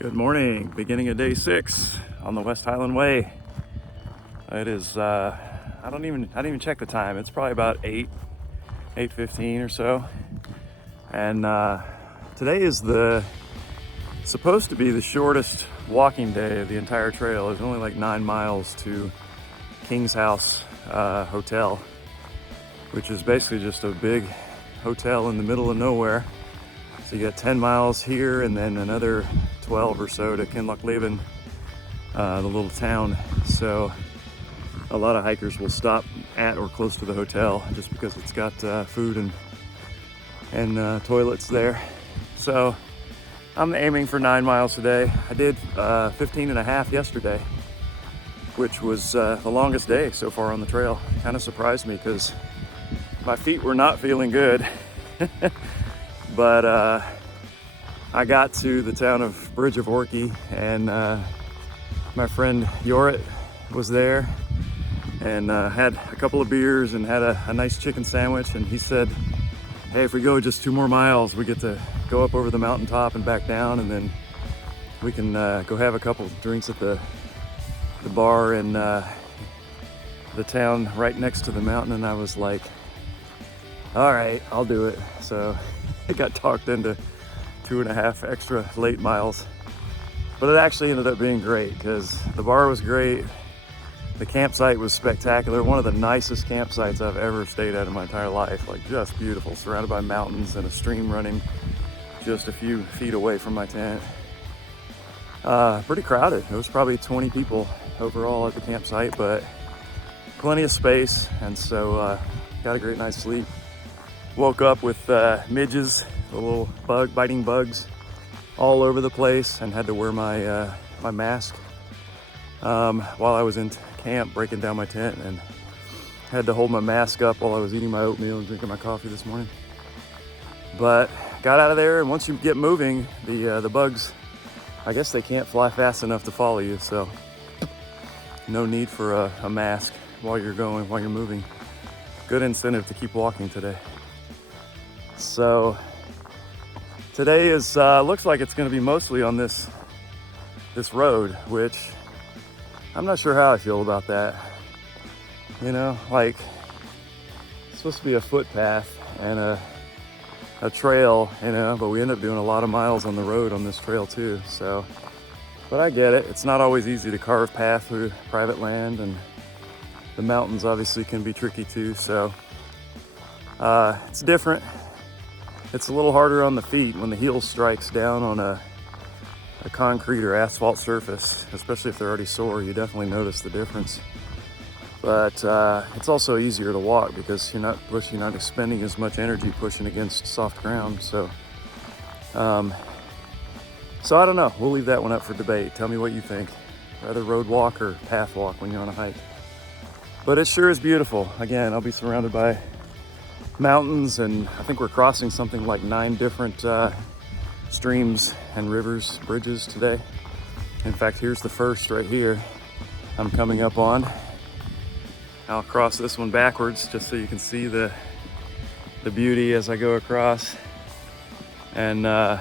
Good morning, beginning of day 6 on the West Highland Way. It is, I didn't even check the time. It's probably about 8:15 or so. And today is supposed to be the shortest walking day of the entire trail. It's only like 9 miles to King's House Hotel, which is basically just a big hotel in the middle of nowhere. So you got 10 miles here and then another 12 or so to Kinlochleven, the little town. So a lot of hikers will stop at or close to the hotel just because it's got food and toilets there. So I'm aiming for 9 miles today. I did 15 and a half yesterday, which was the longest day so far on the trail. Kind of surprised me because my feet were not feeling good. But I got to the town of Bridge of Orkney, and my friend Yorit was there, and had a couple of beers and had a nice chicken sandwich. And he said, hey, if we go just 2 more miles, we get to go up over the mountaintop and back down, and then we can go have a couple of drinks at the bar in the town right next to the mountain. And I was like, all right, I'll do it. So I got talked into 2.5 extra late miles, but it actually ended up being great because the bar was great. The campsite was spectacular. One of the nicest campsites I've ever stayed at in my entire life. Like, just beautiful, surrounded by mountains and a stream running just a few feet away from my tent. Pretty crowded. There was probably 20 people overall at the campsite, but plenty of space, and so got a great night's sleep. Woke up with midges, the little biting bugs all over the place, and had to wear my my mask while I was in camp breaking down my tent, and had to hold my mask up while I was eating my oatmeal and drinking my coffee this morning. But got out of there, and once you get moving, the bugs, I guess they can't fly fast enough to follow you, so no need for a mask while you're moving. Good incentive to keep walking today. So today is looks like it's going to be mostly on this road, which I'm not sure how I feel about that. You know, like, it's supposed to be a footpath and a trail, you know, but we end up doing a lot of miles on the road on this trail too. So, but I get it. It's not always easy to carve path through private land, and the mountains obviously can be tricky too. So it's different. It's a little harder on the feet when the heel strikes down on a concrete or asphalt surface, especially if they're already sore. You definitely notice the difference. But it's also easier to walk because you're not expending as much energy pushing against soft ground. So I don't know. We'll leave that one up for debate. Tell me what you think. Rather road walk or path walk when you're on a hike. But it sure is beautiful. Again, I'll be surrounded by mountains, and I think we're crossing something like 9 different streams and rivers, bridges today. In fact, here's the first right here I'm coming up on. I'll cross this one backwards just so you can see the beauty as I go across. And I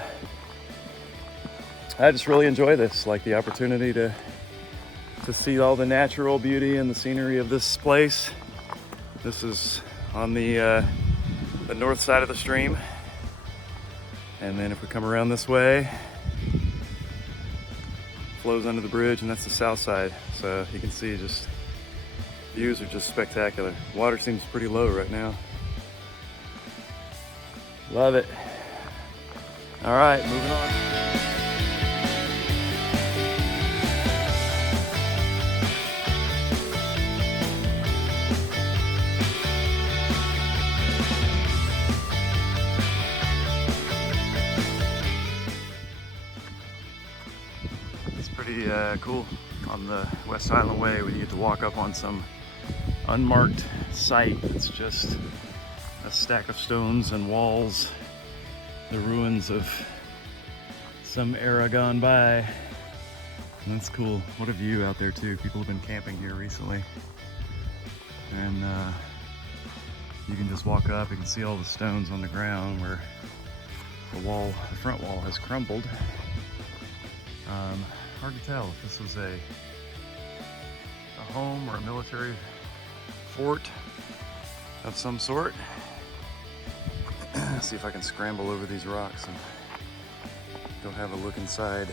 just really enjoy this, like the opportunity to see all the natural beauty and the scenery of this place. This is on the north side of the stream, and then if we come around this way, flows under the bridge, and that's the south side. So you can see just views are just spectacular. Water seems pretty low right now. Love it. All right, moving on. Cool on the West Highland Way when you get to walk up on some unmarked site. It's just a stack of stones and walls, the ruins of some era gone by. And that's cool. What a view out there too. People have been camping here recently, and you can just walk up. You can see all the stones on the ground where the front wall has crumbled. Hard to tell if this was a home or a military fort of some sort. See if I can scramble over these rocks and go have a look inside.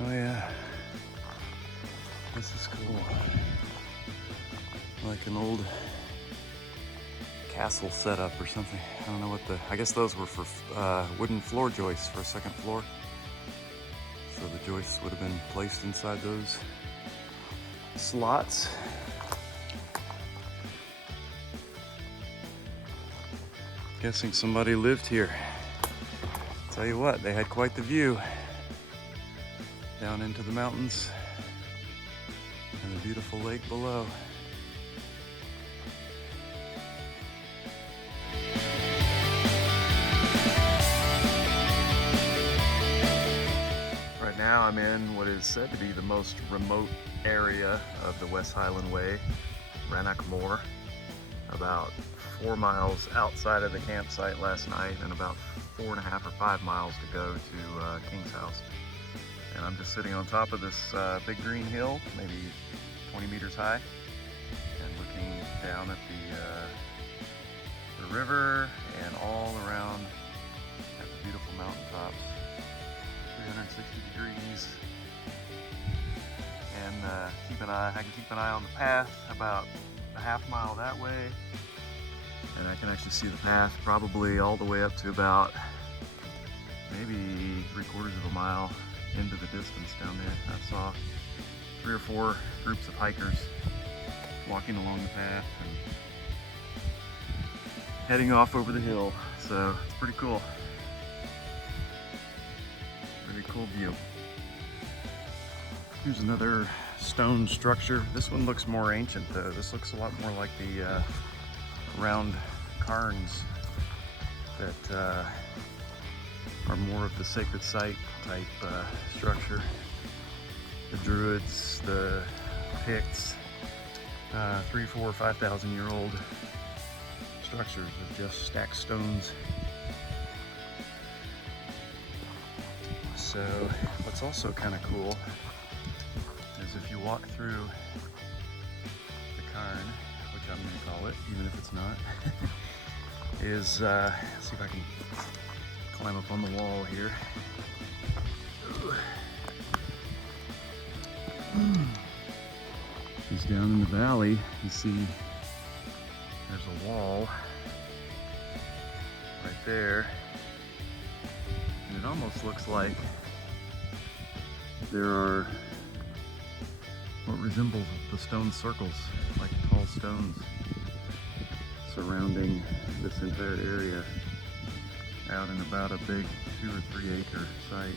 Oh yeah, this is cool. Like an old castle setup or something. I don't know what I guess those were for wooden floor joists for a second floor. So the joists would have been placed inside those slots. Guessing somebody lived here. Tell you what, they had quite the view down into the mountains and the beautiful lake below. Right now I'm in what is said to be the most remote area of the West Highland Way, Rannoch Moor, about 4 miles outside of the campsite last night and about 4.5 or 5 miles to go to King's house. And I'm just sitting on top of this big green hill, maybe 20 meters high, and looking down at the river and all around at the beautiful mountaintops. 360 degrees, and I can keep an eye on the path about a half mile that way, and I can actually see the path probably all the way up to about maybe 3/4 of a mile into the distance down there. I saw 3 or 4 groups of hikers walking along the path and heading off over the hill, so it's pretty cool. Pretty cool view. Here's another stone structure. This one looks more ancient though. This looks a lot more like the round cairns that are more of the sacred site type structure. The Druids, the Picts, 3, 4, 5,000 year old structures of just stacked stones. So what's also kind of cool is if you walk through the cairn, which I'm going to call it, even if it's not, is, see if I can climb up on the wall here. Because down in the valley, you see there's a wall right there, and it almost looks like there are what resembles the stone circles, like tall stones surrounding this entire area out in about a big 2 or 3 acre site.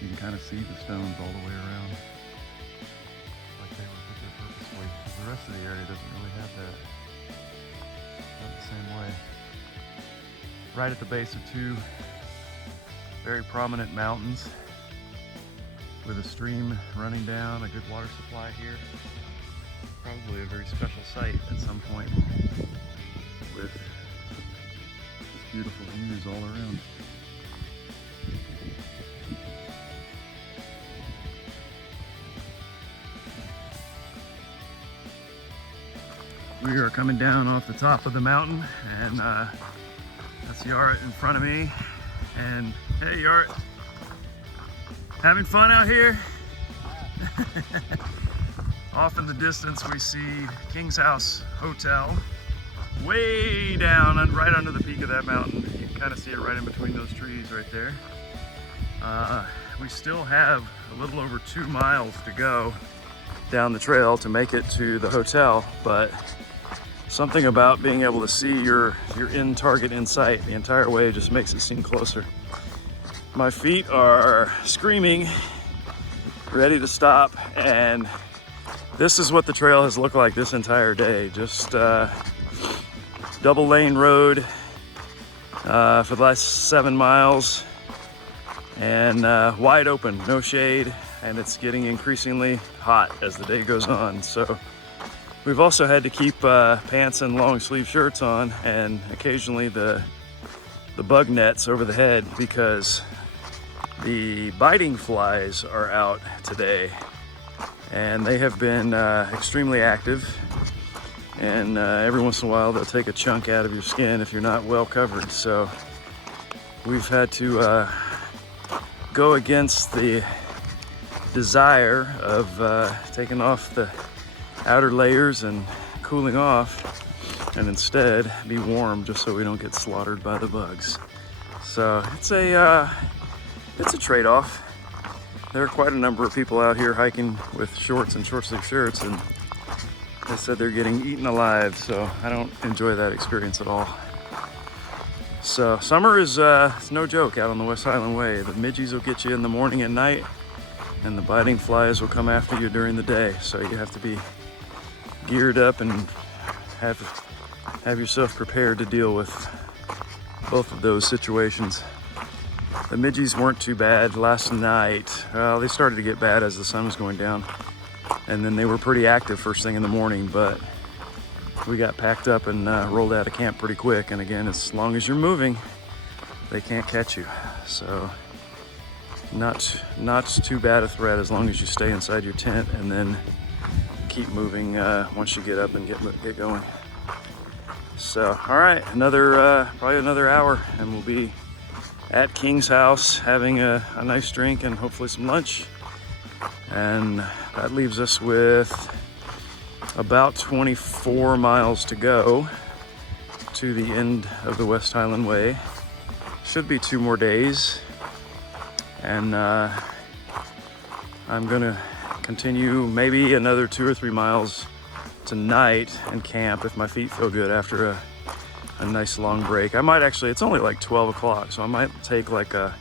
You can kind of see the stones all the way around, like they were put there purposefully, because the rest of the area doesn't really have that. Not the same way. Right at the base of 2 very prominent mountains with a stream running down, a good water supply here. Probably a very special site at some point with just beautiful views all around. We are coming down off the top of the mountain, and that's Yart in front of me. And hey Yart, having fun out here? Off in the distance we see King's House Hotel, way down and right under the peak of that mountain. You can kind of see it right in between those trees right there. We still have a little over 2 miles to go down the trail to make it to the hotel, but something about being able to see your in target in sight the entire way just makes it seem closer. My feet are screaming, ready to stop, and this is what the trail has looked like this entire day. Just double lane road for the last 7 miles, and wide open, no shade, and it's getting increasingly hot as the day goes on. So We've also had to keep pants and long sleeve shirts on, and occasionally the bug nets over the head, because the biting flies are out today, and they have been extremely active. And every once in a while they'll take a chunk out of your skin if you're not well covered. So we've had to go against the desire of taking off the outer layers and cooling off, and instead be warm, just so we don't get slaughtered by the bugs. So it's a trade-off. There are quite a number of people out here hiking with shorts and short-sleeve shirts, and they said they're getting eaten alive, so I don't enjoy that experience at all. So summer is it's no joke out on the West Highland Way. The midges will get you in the morning and night, and the biting flies will come after you during the day. So you have to be geared up and have yourself prepared to deal with both of those situations. The midges weren't too bad last night. Well, they started to get bad as the sun was going down, and then they were pretty active first thing in the morning, but we got packed up and rolled out of camp pretty quick. And again, as long as you're moving, they can't catch you. So not too bad a threat as long as you stay inside your tent and then keep moving once you get up and get going. So, all right, probably another hour, and we'll be at King's house having a nice drink and hopefully some lunch. And that leaves us with about 24 miles to go to the end of the West Highland Way. Should be 2 more days, and I'm gonna continue maybe another 2 or 3 miles tonight and camp if my feet feel good after a nice long break. I might actually, it's only like 12 o'clock, so I might take like a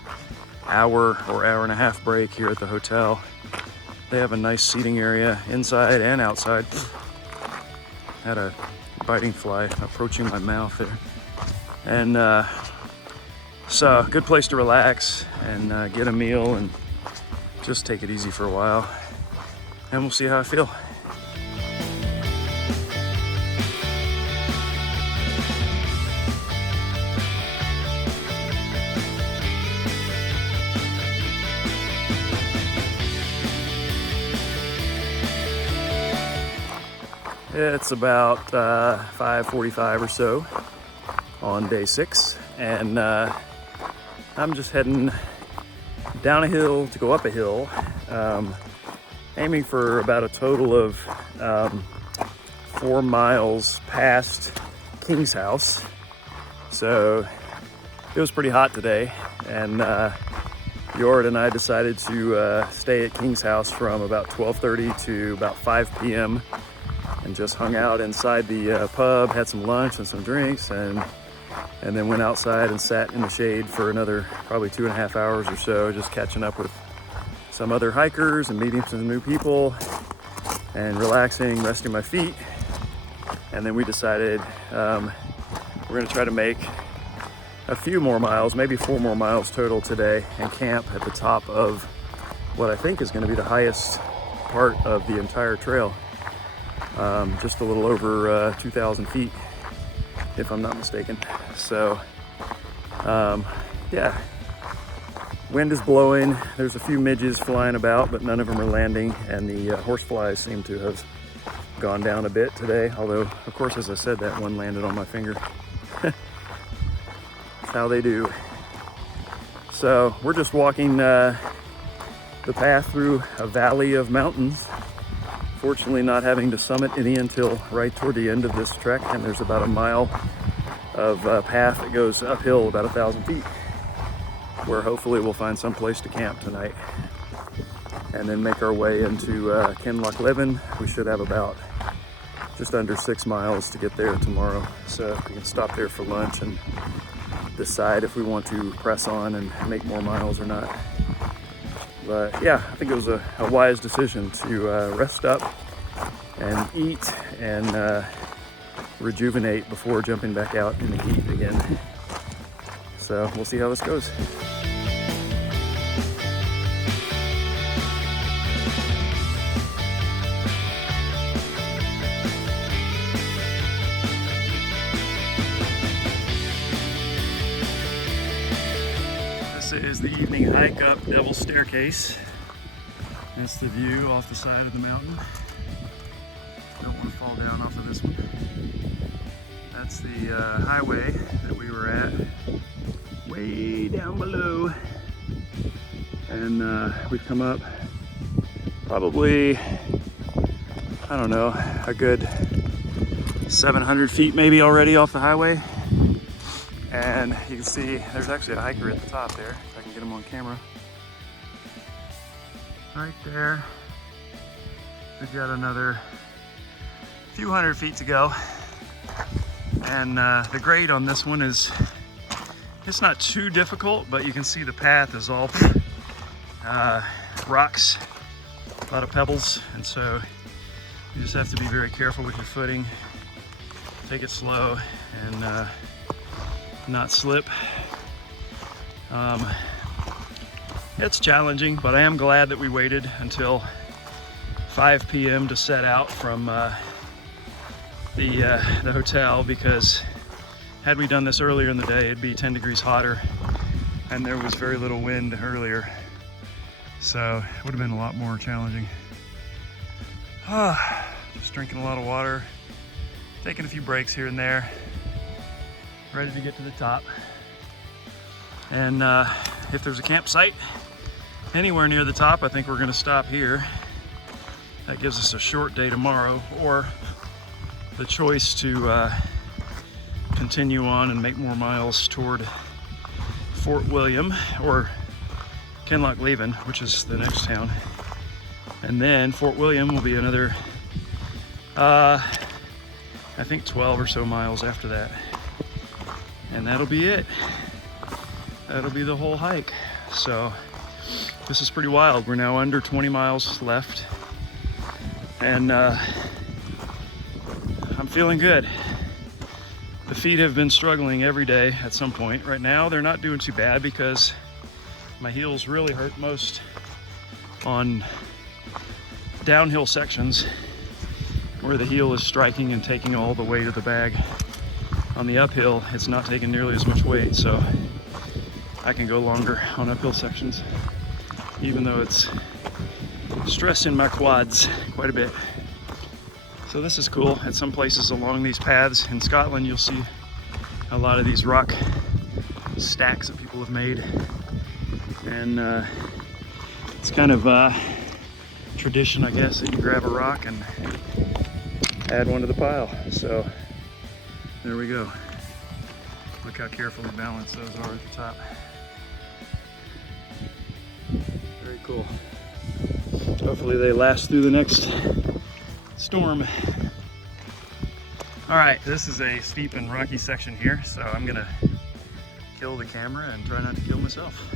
hour or hour and a half break here at the hotel. They have a nice seating area inside and outside. Had a biting fly approaching my mouth there. And so good place to relax and get a meal and just take it easy for a while. And we'll see how I feel. It's about 5:45 or so on day 6, and I'm just heading down a hill to go up a hill, aiming for about a total of 4 miles past King's house. So it was pretty hot today, and Jord and I decided to stay at King's house from about 12:30 to about 5 p.m. and just hung out inside the pub, had some lunch and some drinks, and then went outside and sat in the shade for another probably 2.5 hours or so, just catching up with some other hikers and meeting some new people and relaxing, resting my feet. And then we decided we're gonna try to make a few more miles, maybe 4 more miles total today, and camp at the top of what I think is gonna be the highest part of the entire trail. Just a little over 2,000 feet, if I'm not mistaken. So, yeah, wind is blowing. There's a few midges flying about, but none of them are landing, and the horseflies seem to have gone down a bit today. Although, of course, as I said, that one landed on my finger. That's how they do. So we're just walking the path through a valley of mountains. Fortunately, not having to summit any until right toward the end of this trek, and there's about a mile of path that goes uphill about 1,000 feet, where hopefully we'll find some place to camp tonight, and then make our way into Kinloch. We should have about just under 6 miles to get there tomorrow, so we can stop there for lunch and decide if we want to press on and make more miles or not. But yeah, I think it was a wise decision to rest up and eat and rejuvenate before jumping back out in the heat again. So we'll see how this goes. is the evening hike up Devil's Staircase. That's the view off the side of the mountain. Don't want to fall down off of this one. That's the highway that we were at, way down below. And we've come up probably, I don't know, a good 700 feet maybe already off the highway. And you can see there's actually a hiker at the top there, if I can get him on camera. Right there. We've got another few hundred feet to go. And the grade on this one is, it's not too difficult, but you can see the path is all rocks, a lot of pebbles, and so you just have to be very careful with your footing. Take it slow and not slip. It's challenging, but I am glad that we waited until 5 p.m. to set out from the hotel, because had we done this earlier in the day, it'd be 10 degrees hotter, and there was very little wind earlier, so it would have been a lot more challenging. Just drinking a lot of water, taking a few breaks here and there, ready to get to the top. And if there's a campsite anywhere near the top, I think we're gonna stop here. That gives us a short day tomorrow, or the choice to continue on and make more miles toward Fort William or Kinlochleven, which is the next town. And then Fort William will be another, I think 12 or so miles after that. And that'll be it. That'll be the whole hike. So this is pretty wild. We're now under 20 miles left. And I'm feeling good. The feet have been struggling every day at some point. Right now they're not doing too bad because my heels really hurt most on downhill sections where the heel is striking and taking all the weight of the bag. On the uphill, it's not taking nearly as much weight, so I can go longer on uphill sections, even though it's stressing my quads quite a bit. So this is cool. At some places along these paths in Scotland, you'll see a lot of these rock stacks that people have made. And it's kind of tradition, I guess, that you grab a rock and add one to the pile. So there we go. Look how carefully balanced those are at the top. Very cool. Hopefully they last through the next storm. All right, this is a steep and rocky section here, so I'm gonna kill the camera and try not to kill myself.